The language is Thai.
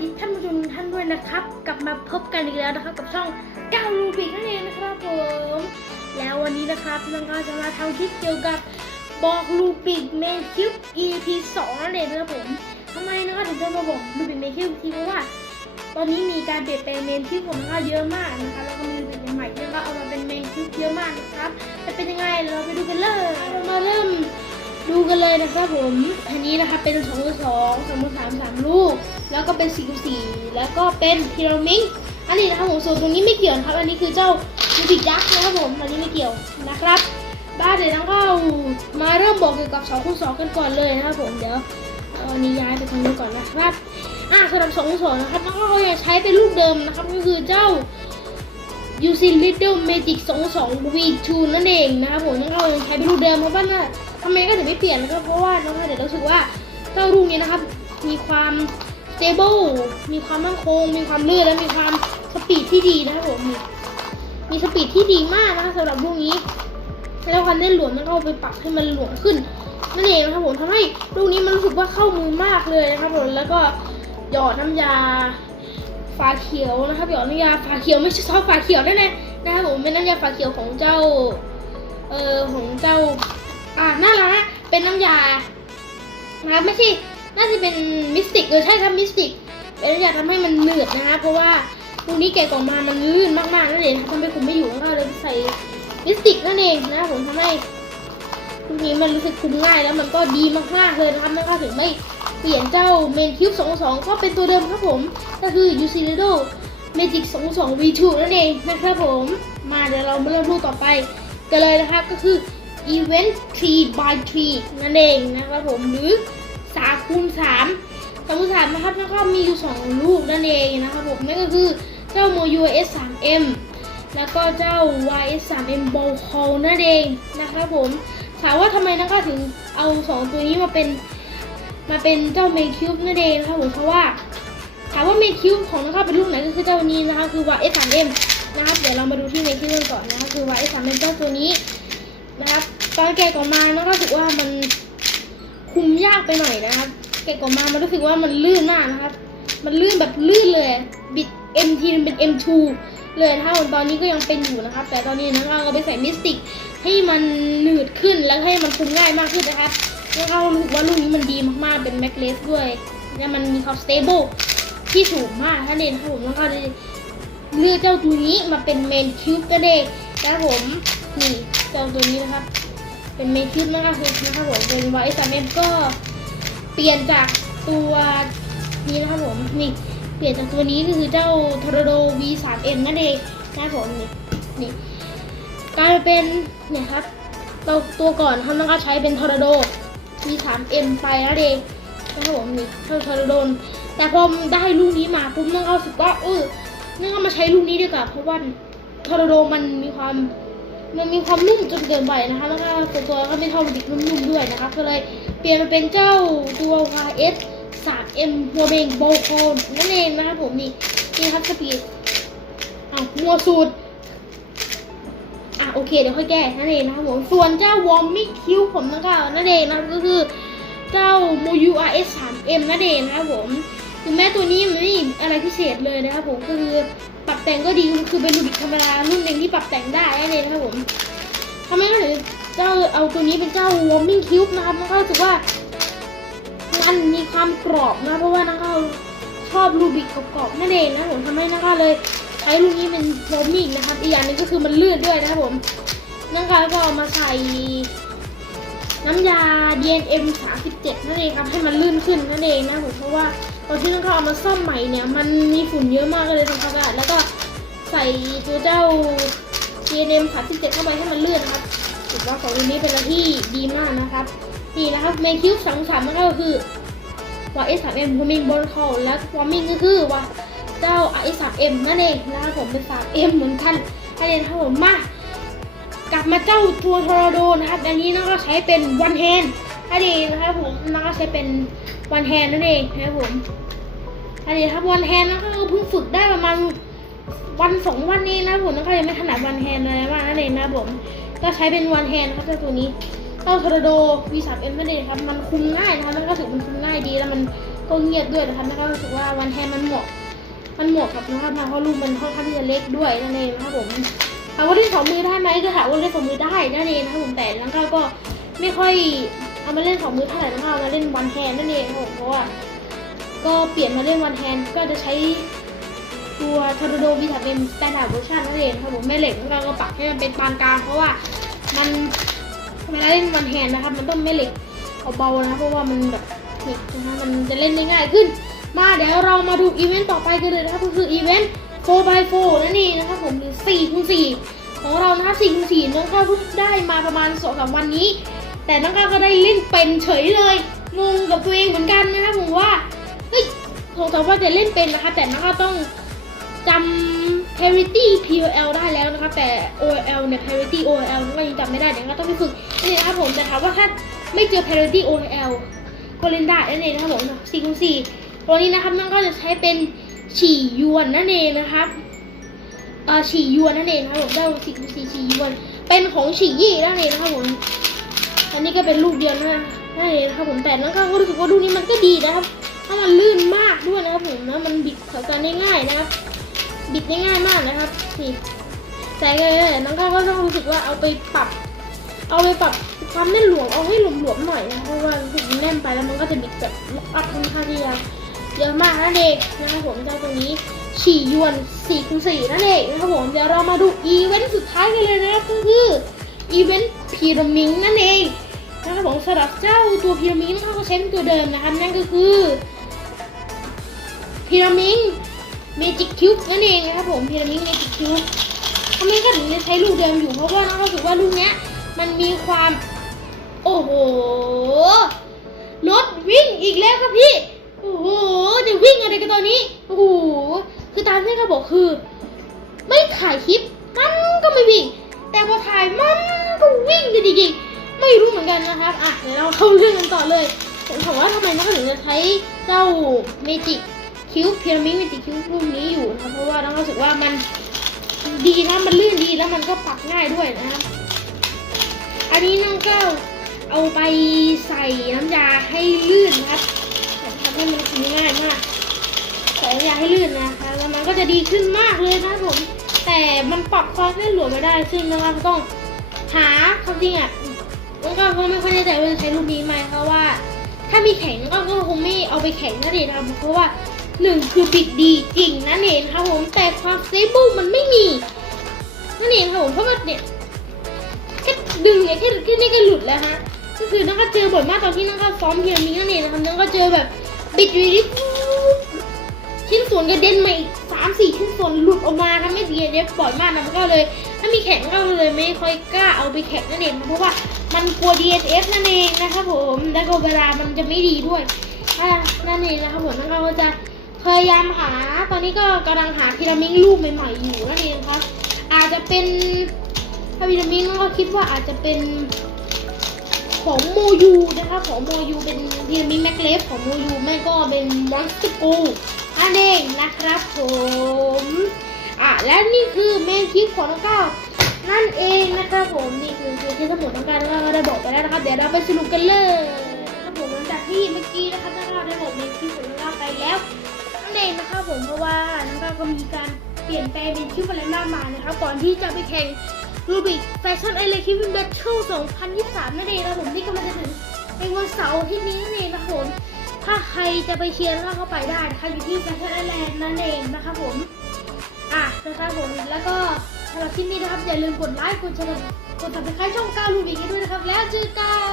ดีท่านผู้ชมท่านด้วยนะครับ กลับมาพบกันอีกแล้วนะครับ กับช่องก้าวลูบิกนั่นเองนะครับผม แล้ววันนี้นะครับน้องก็จะมาทำคลิปเกี่ยวกับบอกลูบิกเมคิว EP 2นั่นเองนะครับผมทำไมนะครับถึงจะมาบอกลูบิกเมคิวทีเพราะว่า ตอนนี้มีการเปลี่ยนแปลงเมนคิวของน้องเยอะมากนะคะแล้วก็มีเป็นใหม่ที่ก็เอามาเป็นเมนคิวเยอะมากนะครับจะเป็นยังไงเราไปดูกันเลยเรามาเริ่ม ดูกันเลยนะครับผมอันนี้นะครับเป็น2มือ2 2มือ3 3ลูก แล้วก็เป็น4กับ4แล้วก็เป็นพีระมิดอันนี้นะครับผมส่วนตรงนี้ไม่เกี่ยวนะครับ อันนี้คือเจ้ายูบิยักษ์นะครับผมอันนี้ไม่เกี่ยวนะครับบ้านเดี๋ยวเราก็มาเริ่มบอกเกี่ยวกับ2คูณ2กันก่อนเลยนะครับผมเดี๋ยวอันนี้ย้ายไปทางนี้ก่อนนะครับอ่าสำหรับ2คูณ2นะครับน้องก็ยังใช้เป็นลูกเดิมนะครับก็คือเจ้ายูซิลิ t เ l ิ Magic 22 V2 นั่นเองนะครับผมน้องเขายังใช้เป็นรูปเดิมเพราะว่าน่ะทำ ไมก็ถึงไม่เปลี่ยนนะครับเพราะว่าน้องเดี๋ยวรู้สึกว่าเจ้าลูกนี้นะครับมีความ stable มีความมั่นคง มีความลื่นและมีความสปีดที่ดีนะครับผมมีสปีดที่ดีมากนะคะสำหรับลูกนี้ แล้วการเล่นหลวมมันก็เอาไปปรับให้มันหลวมขึ้นนั่นเองนะครับผมทำให้ลูกนี้มันรู้สึกว่าเข้ามือมากเลยนะครับผมแล้วก็หยอดน้ำยาฝาเขียวนะครับหยอดน้ำยาฝาเขียวไม่ใช่ซอสฝาเขียวแน่ๆนะครับผมเป็นน้ำยาฝาเขียวของเจ้าเอ่อของเจ้า อ่าน่ารักนะเป็นน้ำยานะครับไม่ใช่น่าจะเป็นมิสติกเออใช่ครับมิสติกเป็นน้ำยาทำให้มันหนืดนะคะเพราะว่าตรงนี้แกะกล่องมามันลื่นมากๆนั่นเองทำให้คุมไม่อยู่ก็เลยใส่มิสติกนั่นเองนะผมทำให้ตรงนี้มันรู้สึกคุมง่ายแล้วมันก็ดีมากๆเลยนะครับไม่ก็ถึงไม่เปลี่ยนเจ้าเมนคิวสองสองก็เป็นตัวเดิมครับผม ก็คือ u c l e d o Magic 22 V2 นั่นเองนะครับผม มาเดี๋ยวเรามาเริ่มดูต่อไปกันเลยนะครับก็คือ Event 3 by 3นั่นเองนะครับผมหรือ3คูณ3 3คูณ3นะครับแล้วก็มีอยู่ 2 ลูกนั่นเองนะครับผมนั่นก็คือเจ้า Moyo S3M แล้วก็เจ้า YS3M Ball Call นั่นเองนะครับผมถามว่าทำไมนะคะถึงเอา 2 ตัวนี้มาเป็นมาเป็นเจ้าเมนคิวนั่นเองนะครับผมเพราะว่าถามว่าเมนคิวของนะครับเป็นลูกไหนก็คือเจ้านี้นะคะคือ y s 3 m นะครับเดี๋ยวเรามาดูที่เมนคิวกันก่อนนะคะคือ y s 3 m เจ้าตัวนี้นะครับ ตอนแกะกล่องมาน้องก็รู้สึกว่ามันคุมยากไปหน่อยนะครับ แกะกล่องมามันรู้สึกว่ามันลื่นมากนะครับ มันลื่นแบบลื่นเลย บิด MT มันเป็น M2 เลยนะคะตอนนี้ก็ยังเป็นอยู่นะครับ แต่ตอนนี้น้องก็ไปใส่มิสติกให้มันหนืดขึ้นแล้วให้มันคุมง่ายมากขึ้นนะครับแล้วก็รู้สึกว่าลูกนี้มันดีมากๆเป็นแม็กเลสด้วยและมันมีความ stable ที่สูงมากนั่นเองครับผมแล้วก็เลยเลือกเจ้าตัวนี้มาเป็นเมนคิวบ์นั่นเองนะครับผมนี่เจ้าตัวนี้นะครับ เป็นเมนคิวบ์นะครับคือนะครับผมเป็นวายสามเอ็มก็เปลี่ยนจากตัวนี้นะครับผมนี่เปลี่ยนจากตัวนี้ก็คือเจ้าทอร์โด V3M นั่นเองนะครับผมนี่นี่กลายเป็นเนี่ยครับตัวตัวก่อนเขาต้องก็ใช้เป็นทอร์โด V3M ไปนั่นเองนะครับผมนี่เจ้าทอร์โดแต่พอได้ลูกนี้มาปุ๊บนั่งเอาสึกว่าเออนั่งเอามาใช้ลูกนี้ดีกว่าเพราะว่าทอร์โดมันมีความ มันมีความนุ่มจนเกินไปนะคะ แล้วก็ตัวตัวก็ไม่เท่าดิกนุ่มๆด้วยนะคะ ก็เลยเปลี่ยนมาเป็นเจ้าตัว YS 3M หัวเบงโบโคนั่นเองนะครับผมนี่นี่ครับสปีดอ้าวมัวสูตรอะโอเคเดี๋ยวค่อยแก้นั่นเองนะครับผมส่วนเจ้าวอร์มมิคิวผมนะคะนั่นเองนะครับก็คือเจ้า MOU RS 3M นั่นเองนะครับผมถึงแม้ตัวนี้มันไม่มีอะไรพิเศษเลยนะครับผมก็คือ ปรับแต่งก็ดีคือเป็นรูบิกธรรมดารุ่นหนึ่งที่ปรับแต่งได้นั่นเองนะครับผมทำไมก็ถึงเจ้าเอาตัวนี้เป็นเจ้า Warming Cube นะครับมันก็รู้สึกว่ามันมีความกรอบนะเพราะว่านักเขาชอบรูบิกกรอบนั่นเองนะผมทำให้นักเขาเลยใช้ลูกนี้เป็น Warming นะครับอีกอย่างหนึงก็คือมันลื่นด้วยนะครับผมนักเขาก็เอามาใส่น้ำยา DNM 37นั่นเองครับให้มันลื่นขึ้นนั่นเองนะผมเพราะว่า ตอนที่น้องเขาเอามาซ่อมใหม่เนี่ย มันมีฝุ่นเยอะมากก็เลยทำความสะอาดแล้วก็ใส่ตัวเจ้า DNM 37เข้าไปให้มันเลื่นนะครับถือว่าของตัวนี้เป็นอะไรที่ดีมากนะครับ นี่นะครับเมนคิวสองสามมันก็คือว่า S3M วอร์มิงบนคอและวอร์มิงก็คือว่าเจ้า RS3M นั่นเองนะครับผมเป็น 3M เหมือนกันนั่นเองนะครับผมมากลับมาเจ้าตัวทอร์โดนะครับอันนี้น้องก็ใช้เป็นวันแฮนนั่นเองนะครับผมน้องก็ใช้เป็นวันแฮนนั่นเองนะครับผม อันนี้ครับวันแฮนแล้วก็เพิ่งฝึกได้ประมาณวันสองวันนี้นะผมน้องก็ยังไม่ถนัดวันแฮนเลยมากนั่นเองนะผมก็ใช้เป็นวันแฮนครับเจ้าตัวนี้เจ้าทอร์โด V3M นั่นเองครับมันคุมง่ายนะครับมันก็ถือมันคุมง่ายดีแล้วมันก็เงียบด้วยนะครับแล้วก็รู้สึกว่าวันแฮนมันเหมาะมันเหมาะกับนะครับเพราะลูกมันค่อนข้างที่จะเล็กด้วยนั่นเองนะครับผมถามว่าเล่นสองมือได้ไหมก็ถามว่าเล่นสองมือได้นั่นเองนะครับผมแต่ลังก้าก็ไม่ค่อยเอามาเล่นสองมือเท่าไหร่ลังก้าเอามาเล่นวันแฮนนั่นเองครับผมเพราะว่า ก็เปลี่ยนมาเล่นวันแฮนก็จะใช้ตัวทอร์โดวิตามินสแตนดาร์ดเวอร์ชันนั่นเองครับผมแม่เหล็กลังก้าก็ปรับให้มันเป็นปานกลางเพราะว่ามันเวลาเล่นวันแฮนนะครับ มันต้องแม่เหล็กเบาๆนะเพราะว่ามันแบบนี่นะคะมันจะเล่นได้ง่ายขึ้น มาเดี๋ยวเรามาดูอีเวนต์ต่อไปกันเลยนะครับก็คืออีเวนต์ 4x4 นั่นเองนะครับผมหรือ4คูณ4ของเรานะครับ4คูณ4น้องก้าวเพิ่งได้มาประมาณ2อสวันนี้ แต่น้องก้าวก็ได้เล่นเป็นเฉยเลยงงกับตัวเองเหมือนกันนะครับผมว่า สงสัยว่าจะเล่นเป็นนะคะ แต่น้องก้าวต้องจำ parity POL ได้แล้วนะคะ แต่ OL เนี่ย parity OL น้องก้าวยังจำไม่ได้เดี๋ยวน้องก้าวต้องไปฝึกนี่นะครับผมแต่ถามว่าถ้าไม่เจอ parity OL ก็เล่นได้นั่นเองนะครับผม4คูณ4ตัวนี้นะครับน้องก็จะใช้เป็นฉี่ยวนนั่นเองนะครับเอ่อฉี่ยวนนั่นเองนะครับผมได้สีสีฉี่ยวน เป็นของฉี่ยี่นั่นเองนะครับผมอันนี้ก็เป็นลูกเดียวนะนั่นเองนะครับผมแต่น้องก็รู้สึกว่าลูกนี้มันก็ดีนะครับ ถ้ามันลื่นมากด้วยนะครับผมนะมันบิดเขากันได้ง่ายนะครับ บิดได้ง่ายมากนะครับนี่ใส่กันเลยน้องก็ก็ต้องรู้สึกว่าเอาไปปรับ เอาไปปรับความแน่นหลวมเอาให้หลวมๆหน่อยนะเพราะว่ารู้สึกแน่นไปแล้วมันก็จะบิดแบบล็อกอัพค่อนข้างที่จะเยอะมากนั่นเองนะครับผมเจ้าตัวนี้ฉี่ยวน4คูณ4นั่นเองนะครับผมเดี๋ยวเรามาดูอีเวนต์สุดท้ายกันเลยนะครับก็คืออีเวนต์พีระมิงนั่นเองนะครับผมสำหรับเจ้าตัวพีระมิงนะครับก็ใช้เป็นตัวเดิมนะครับนั่นก็คือ พีระมิงเมจิกคิวนั่นเองนะครับผมพีระมิงเมจิกคิวทำไมก็ถึงจะใช้ลูกเดิมอยู่เพราะว่าน้องรู้สึกว่าลูกเนี้ยมันมีความ โอ้โหรถวิ่งอีกแล้วครับพี่โอ้โหจะวิ่งอะไรกันตอนนี้โอ้โหคือตามที่เขาบอกคือ ไม่ถ่ายคลิปมันก็ไม่วิ่ง แต่พอถ่ายมันก็วิ่งจริงๆไม่รู้เหมือนกันนะครับอะเดี๋ยวเราเข้าเรื่องกันต่อเลยผมถามว่าทำไมน้องถึงจะใช้เจ้าเมจิก คิ้วพีระมิดเมจิคิ้วรุ่นนี้อยู่นะครับเพราะว่าน้องรู้สึกว่ามันดีนะมันลื่นดีแล้วมันก็ปรับง่ายด้วยนะครับอันนี้น้องก็เอาไปใส่น้ำยาให้ลื่นนะครับทำให้มันทำง่ายมากใส่น้ำยาให้ลื่นนะคะแล้วมันก็จะดีขึ้นมากเลยนะผมแต่มันปรับความแน่นหลวมไม่ได้ซึ่งนะครับต้องหาควาจริงอะน้องก็ก็ไม่ค่อยแน่ใจว่าจะใช้ลูกนี้ไหมเพราะว่า ถ้ามีแข่งน้องก็คงไม่เอาไปแข่งนั่นเองนะครับเพราะว่า หนึ่งคือบิดดีจริงนั่นเองครับผมแต่ความเตเบิลมันไม่มีนั่นเองครับผมเพราะว่าเนี่ยแค่ดึงเนี่ยแค่แค่นี้ก็หลุดแล้วฮะก็คือน้องก็เจอบ่อยมากตอนที่น้องก็ซ้อมเพียงนี้นั่นเองนะครับน้องก็เจอแบบบิดอยู่ดีชิ้นส่วนกระเด็นมาอีกสามสี่ชิ้นส่วนหลุดออกมาทำให้เสียเย็บบ่อยมากนะมันก็เลยถ้ามีแข่งก็เลยไม่ค่อยกล้าเอาไปแข่งนั่นเองเพราะว่ามันกลัว DNF นั่นเองนะครับผมแล้วก็เวลามันจะไม่ดีด้วยอ่านั่นเองนะครับผมน้องก็จะ พยายามหา ตอนนี้ก็กำลังหาพีระมิดรูปใหม่ๆอยู่นั่นเองครับ อาจจะเป็นถ้าวิตามินก็คิดว่าอาจจะเป็นของโมยูนะคะของโมยูเป็นวิตามินแมกเลฟของโมยูไม่ก็เป็นมอนสเตอร์กูนั่นเองนะครับผมอะและนี่คือเมนคิปของน้องก้าวนั่นเองนะครับผมนี่คือคือที่สมุดน้องก้าวแล้วก็ได้บอกไปแล้วนะครับเดี๋ยวเราไปสรุปกันเลยครับผมหลังจากที่เมื่อกี้นะครับน้องก้าวได้บอกเมนคิปของน้องก้าวไปแล้ว นั่นเองนะครับผมเพราะว่าน้องก้าวก็มีการเปลี่ยนแปลงเป็นคิปอะไรมากมายนะครับก่อนที่จะไปแข่งรูบิกแฟชั่นไอเลคิวินแบทเทิล2023 นั่นเองนะผมที่กำลังจะถึงในวันเสาร์ที่นี้นั่นเองนะผม ถ้าใครจะไปเชียร์ก็เข้าไปได้นะคะอยู่ที่แฟชั่นไอแลนด์นั่นเองนะครับผม อะนะครับผมแล้วก็สำหรับที่นี้นะครับอย่าลืมกดไลค์กดแชร์กดติดตามช่องก้าวรูบิกให้ด้วยนะครับ แล้วเจอกัน